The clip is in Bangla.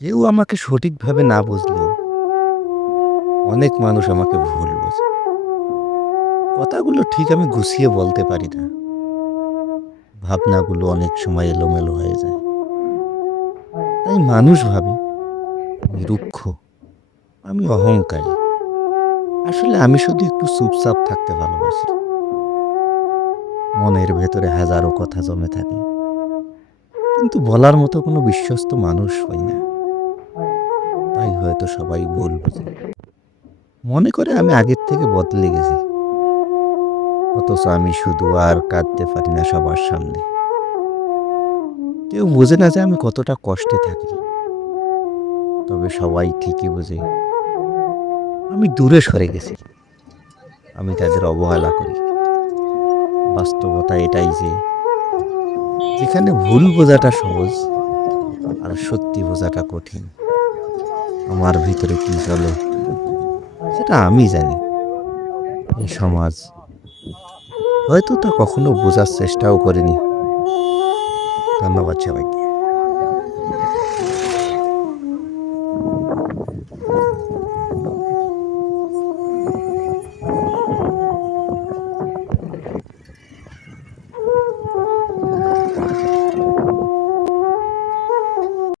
কেউ আমাকে সঠিকভাবে না বুঝলেও অনেক মানুষ আমাকে ভুল বোঝে। কথাগুলো ঠিক আমি গুছিয়ে বলতে পারি না। ভাবনাগুলো অনেক সময় এলোমেলো হয়ে যায়। তাই মানুষ ভাবে আমি রুক্ষ, আমি অহংকারী। আসলে আমি শুধু একটু চুপচাপ থাকতে ভালোবাসি। মনের ভেতরে হাজারো কথা জমে থাকে, কিন্তু বলার মতো কোনো বিশ্বস্ত মানুষ হই না। তাই হয়তো সবাই ভুল বুঝে, মনে করে আমি আগের থেকে বদলে গেছি। অথচ আমি শুধু আর কাঁদতে পারি না সবার সামনে। কেউ বোঝে না যে আমি কতটা কষ্টে থাকি। তবে সবাই ঠিকই বোঝে আমি দূরে সরে গেছি। আমি তাদের অবহেলা করি। বাস্তবতা এটাই যে যেখানে ভুল বোঝাটা সহজ আর সত্যি বোঝাটা কঠিন। আমার ভিতরে কি চলে সেটা আমি জানি। এই সমাজ হয়তো তা কখনো বোঝার চেষ্টাও করেনি। ধন্যবাদ সবাইকে।